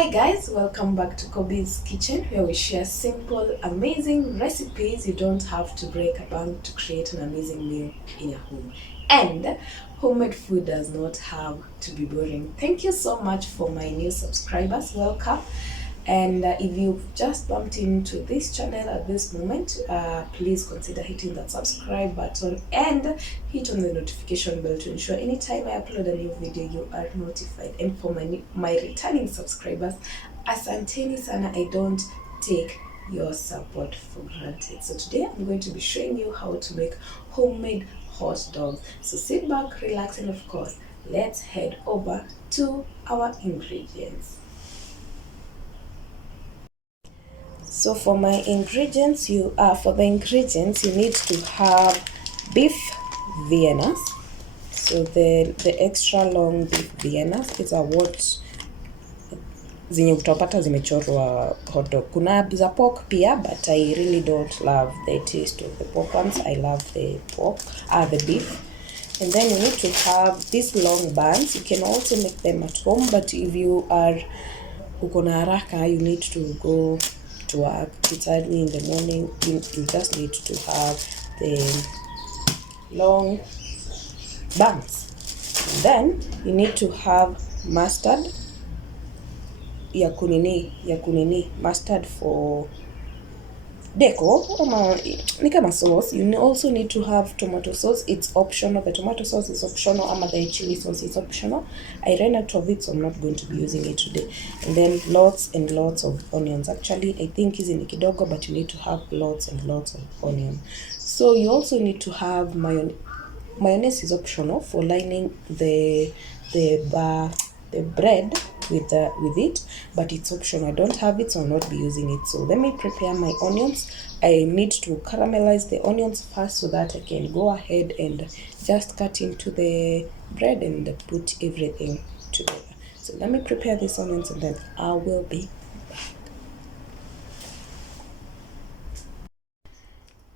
Hi guys, welcome back to Kobe's Kitchen, where we share simple, amazing recipes. You don't have to break a bank to create an amazing meal in your home. And homemade food does not have to be boring. Thank you so much for my new subscribers. Welcome. And if you've just bumped into this channel at this moment, please consider hitting that subscribe button and hit on the notification bell to ensure anytime I upload a new video you are notified. And for my returning subscribers, asanteni sana, I don't take your support for granted. So today I'm going to be showing you how to make homemade hot dogs. So sit back, relax, and of course let's head over to our ingredients. So for my ingredients, you need to have beef Viennas. So the extra long beef Viennas, these are what zenye utapata zimechorwa hot dog. Kuna za pork pia, but I really don't love the taste of the pork ones. I love the the beef. And then you need to have these long buns. You can also make them at home, but if you are uko na haraka, you need to go to work, it's early in the morning, you just need to have the long buns. And then you need to have mustard ya kunini mustard for deco ni kama sauce. You also need to have tomato sauce. It's optional. The tomato sauce is optional, ama the chili sauce is optional. I ran out of it, so I'm not going to be using it today. And then lots and lots of onions. Actually, I think hizi ni kidogo, but you need to have lots and lots of onion. So you also need to have mayonnaise. Mayonnaise is optional for lining the bread with it, but it's optional. I don't have it, so I'll not be using it. So let me prepare my onions. I need to caramelize the onions first so that I can go ahead and just cut into the bread and put everything together. So let me prepare these onions and then I will be back.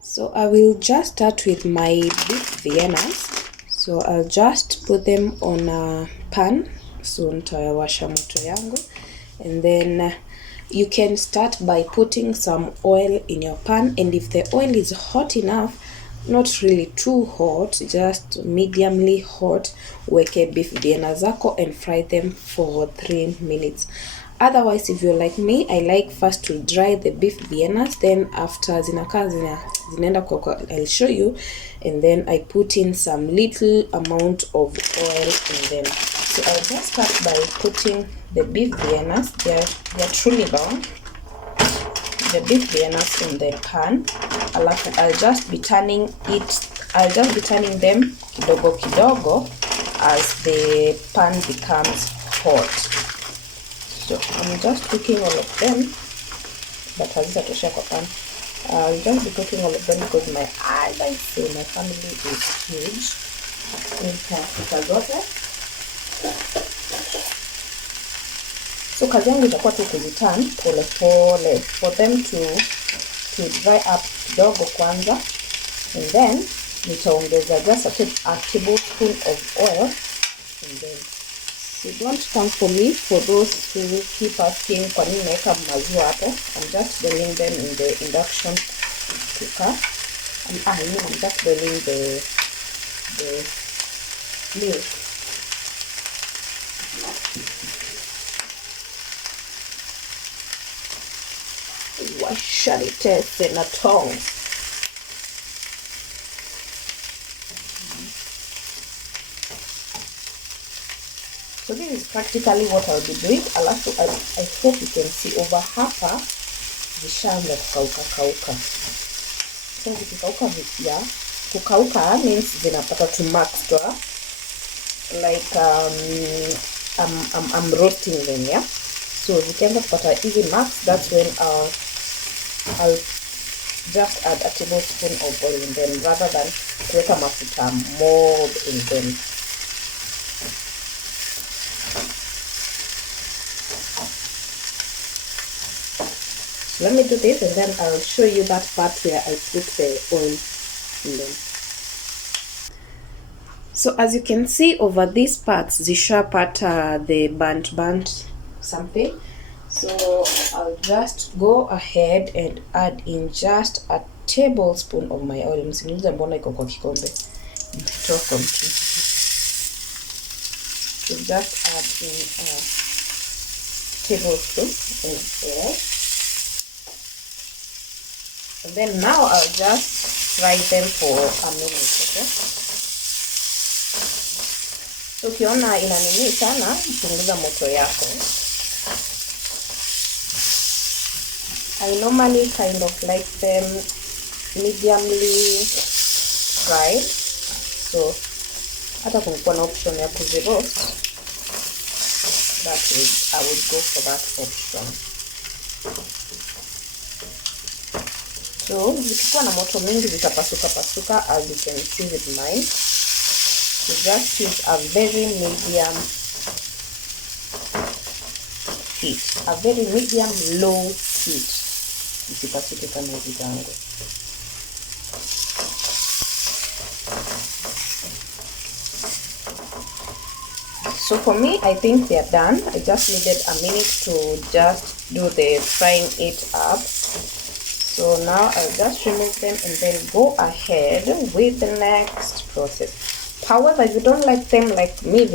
So I will just start with my beef Viennas. So I'll just put them on a pan. So nitawasha moto yangu, and then you can start by putting some oil in your pan, and if the oil is hot enough, not really too hot, just mediumly hot, weke beef Vienna zako and fry them for 3 minutes. Otherwise, if you're like me, I like first to dry the beef Viennas, then after zinaenda kuoka, I'll show you, and then I put in some little amount of oil in them. So I'll just start by putting the beef Viennas. They're truly long. The beef Viennas in the pan. I'll just be turning them kidogo kidogo as the pan becomes hot. So I'm just cooking all of them, but hazitatosha kwa pan. I'll just be cooking all of them because my family is huge. Nitapika zote. So kazi yangu itakuwa tu kuziturn pole pole for them to dry up kidogo kwanza, and then nitaongeza just a tablespoon of oil, and then you don't come for me for those who keep asking kwa nini naweka maziwa hapo. I'm just boiling them in the induction cooker. I'm just boiling the milk. Washarite senatong. So this is practically what I'll be doing. I hope you can see over hapa zishaanza kukauka. So zikikauka vipya, kukauka means zinapata to max to like I'm roasting them, yeah. So zikianza kupata easy max, that's when I'll just add a tablespoon of oil in them rather than kuweka mafuta more in them. So let me do this, and then I'll show you that part where I put the oil in them. So as you can see over these parts, zishapata the burnt something. So I'll just go ahead and add in just a tablespoon of my oil. Msiniulize mbona iko kwa kikombe. Mtoa kwa mtu. So just add in a tablespoon of oil. And then now I'll just fry them for a minute, okay? So ukiona inanini sana, punguza moto yako. I normally kind of like them mediumly fried. So hata kungekuwa na option ya kuziroast, I would go for that option. So zikikuwa na moto mingi zitapasuka as you can see with mine. So just use a very medium heat, a very medium low heat. Zipasuke kama hivi zangu. So for me, I think they are done. I just needed a minute to just do the frying it up. So now I'll just remove them and then go ahead with the next process. However, if you don't like them like me,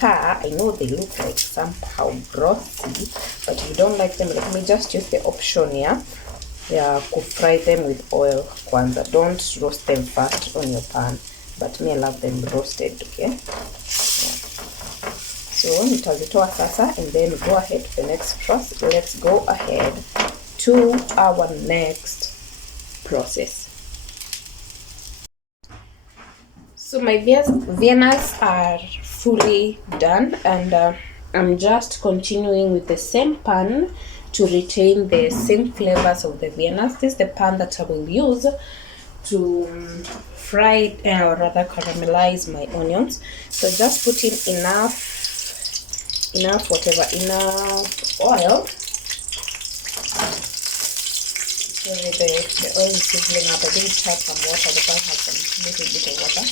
I know they look like somehow grossy, but if you don't like them like me, just use the option here. Could fry them with oil kwanza. Don't roast them first on your pan, but me I love them roasted, okay? Yeah. So nitazitoa sasa and then go ahead to the next process. Let's go ahead to our next process. So my Viennas are fully done, and I'm just continuing with the same pan to retain the same flavors of the Viennas. This is the pan that I will use to fry or rather caramelize my onions. So just put in enough oil. Sorry, the oil is sizzling up. I didn't add some water. The pan has some little bit of water.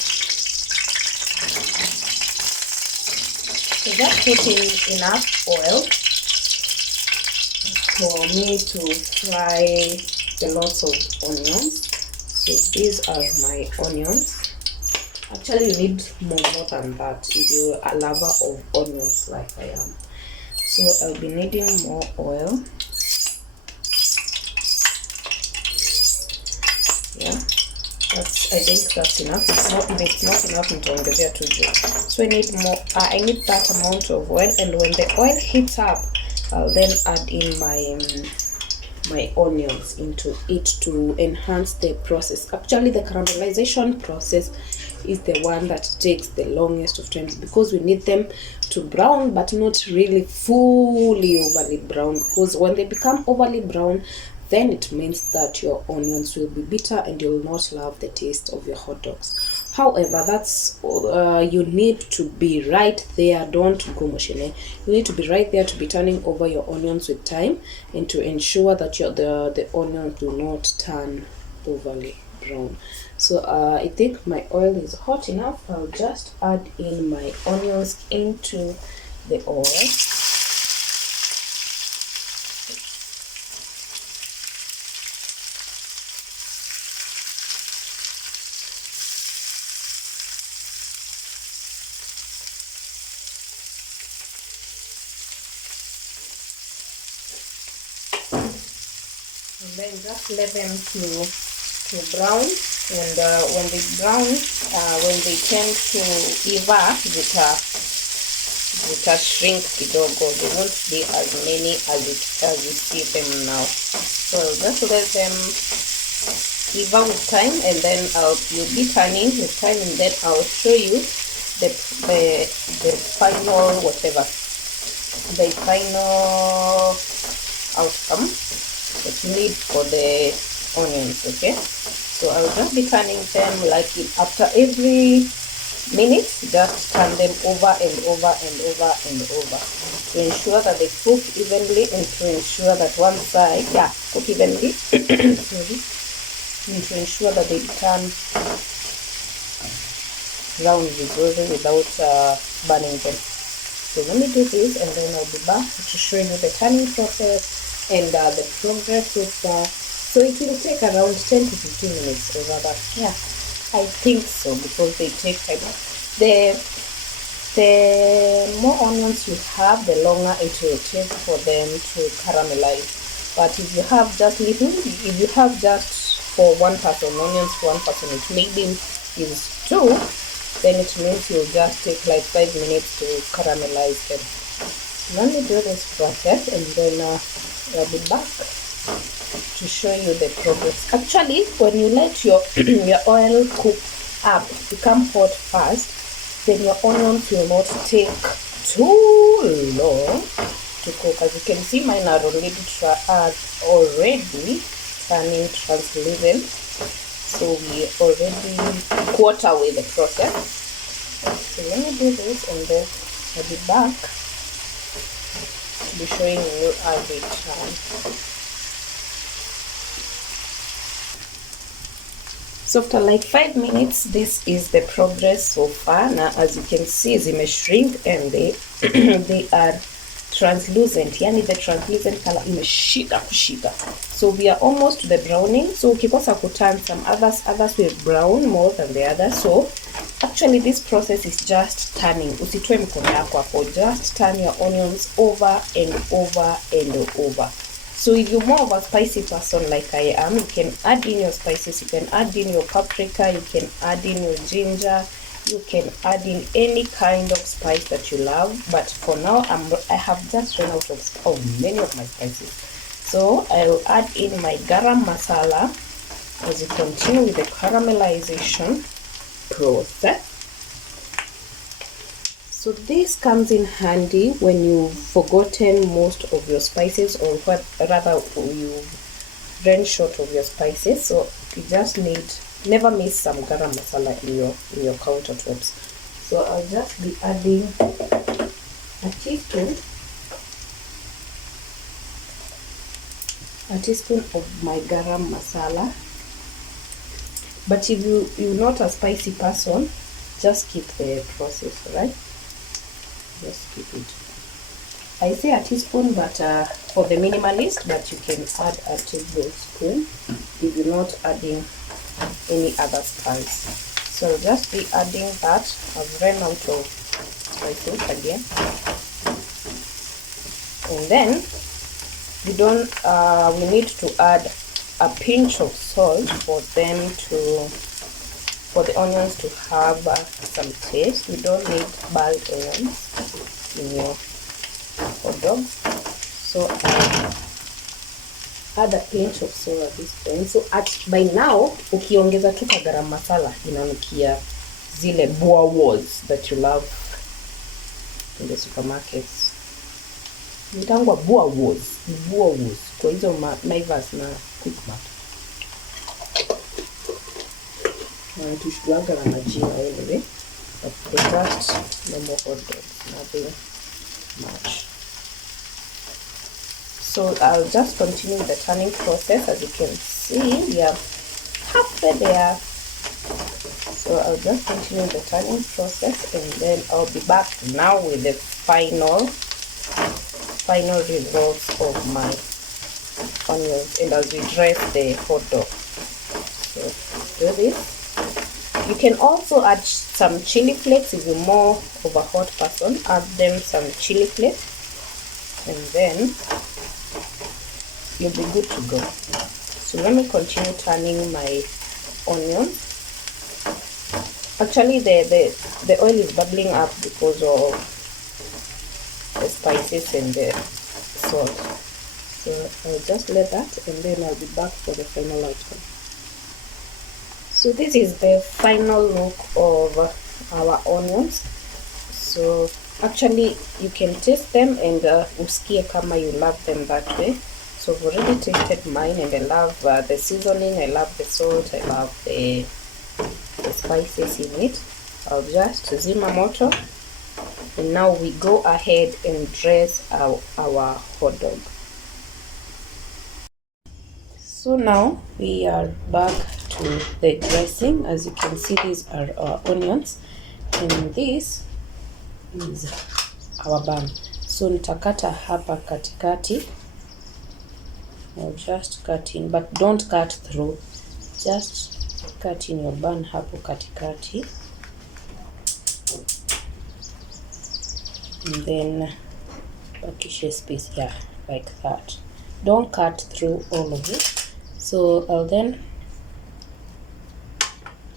So just put in enough oil for me to fry the lots of onions. So these are my onions. Actually, you need more than that if you're a lover of onions like I am. So I'll be needing more oil. Yeah, I think that's enough. If it's not enough, nitaongezea tu juu. So I need more. I need that amount of oil, and when the oil heats up, I'll then add in my onions into it to enhance the process. Actually, the caramelization process is the one that takes the longest of times because we need them to brown, but not really fully overly brown, because when they become overly brown, then it means that your onions will be bitter and you'll not love the taste of your hot dogs. However, that's you need to be right there. Don't go moshine. You need to be right there to be turning over your onions with time and to ensure that the onions do not turn overly brown. So I think my oil is hot enough. I'll just add in my onions into the oil. And then just let them to brown, and when they brown, when they tend to eva, zita shrink kidogo. They won't be as many as you see them now. So just let them eva with time, and then you'll be turning with time, and then I'll show you the final the final outcome that you need for the onions, okay? So I'll just be turning them like after every minute. Just turn them over and over and over and over to ensure that they cook evenly, and to ensure that one side cook evenly sorry, and to ensure that they turn brown vizuri without burning them. So let me do this, and then I'll be back to show you the turning process and the progress with so it will take around 10 to 15 minutes, or rather, yeah, I think so, because they take time. The more onions you have, the longer it will take for them to caramelize. But if you have just little, if you have just for one person, onions for one person, which maybe is 2, then it means you'll just take like 5 minutes to caramelize them. Let me do this process, and then I'll be back to show you the progress. Actually, when you let your your oil cook up, become hot fast, then your onions will not take too long to cook. As you can see, mine are already turning translucent, so we already quarter way the process. So let me do this, and then I'll be back to be showing you as they turn. So after like 5 minutes, this is the progress so far. Now, as you can see, they shrink, and they they are translucent. Yani the translucent color imeshika kushika. So we are almost to the browning. So ukikosa kuturn, some others will brown more than the others. So actually this process is just turning. Usitoe mikono yako hapo. Just turn your onions over and over and over. So if you're more of a spicy person like I am, you can add in your spices. You can add in your paprika. You can add in your ginger. You can add in any kind of spice that you love. But for now, I have just run out of many of my spices. So I'll add in my garam masala as you continue with the caramelization process. So this comes in handy when you've forgotten most of your spices, or rather you've run short of your spices. So you just need, never miss some garam masala in your countertops. So I'll just be adding a teaspoon of my garam masala. But if you're not a spicy person, just keep the process, right? Just keep it. I say a teaspoon, but for the minimalist, but you can add a tablespoon if you're not adding any other spice. So I'll just be adding that. I've run out of spices again. And then we need to add a pinch of salt for the onions to have some taste. You don't need boiled onions in your hot dogs. So add a pinch of salt at this point. So by now, ukiongeza tu garam masala, inanukia zile boas that you love in the supermarkets. Nitangwa boas kwa hizo Naivas na Quickmart. Tushituaga na majina anyway, but they just normal hot dogs, nothing much. So I'll just continue the turning process. As you can see, we are halfway there. So I'll just continue the turning process, and then I'll be back now with the final results of my onions, and as we dress the hot dog. So do this. You can also add some chili flakes if you're more of a hot person. Add them some chili flakes, and then you'll be good to go. So let me continue turning my onions. Actually, the oil is bubbling up because of the spices and the salt. So I'll just let that, and then I'll be back for the final outcome. So this is the final look of our onions. So actually you can taste them, and usikie kama you love them that way. So I've already tasted mine, and I love the seasoning, I love the salt, I love the spices in it. I'll just zima moto, and now we go ahead and dress our hot dog. So now we are back to the dressing. As you can see, these are our onions, and this is our bun. So nitakata hapa katikati. I'll just cut in, but don't cut through. Just cut in your bun hapo katikati. And then bakishe space, yeah, like that. Don't cut through all of it. So I'll then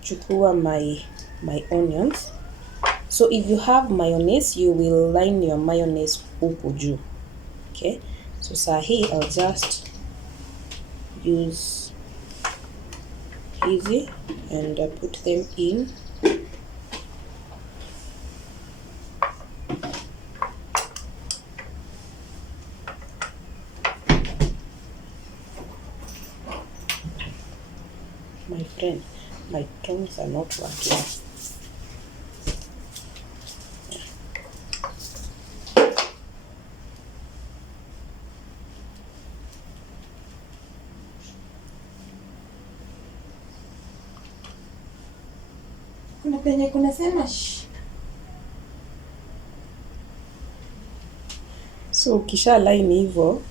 chukua my onions. So if you have mayonnaise, you will line your mayonnaise huku juu. Okay, so sahi I'll just use easy and put them in. My friend, my tongs are not working. Kuna penye kunasema So ukisha line hivyo,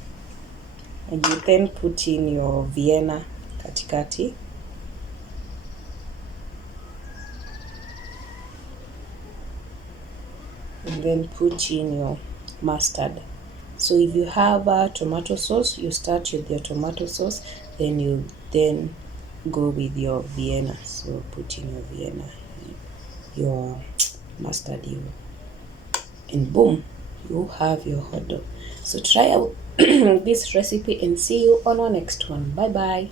and you then put in your Vienna katikati. And then put in your mustard. So if you have tomato sauce, you start with your tomato sauce, then you go with your Vienna. So put in your Vienna, your mustard, and boom, you have your hot dog. So try out this recipe and see you on our next one. Bye bye.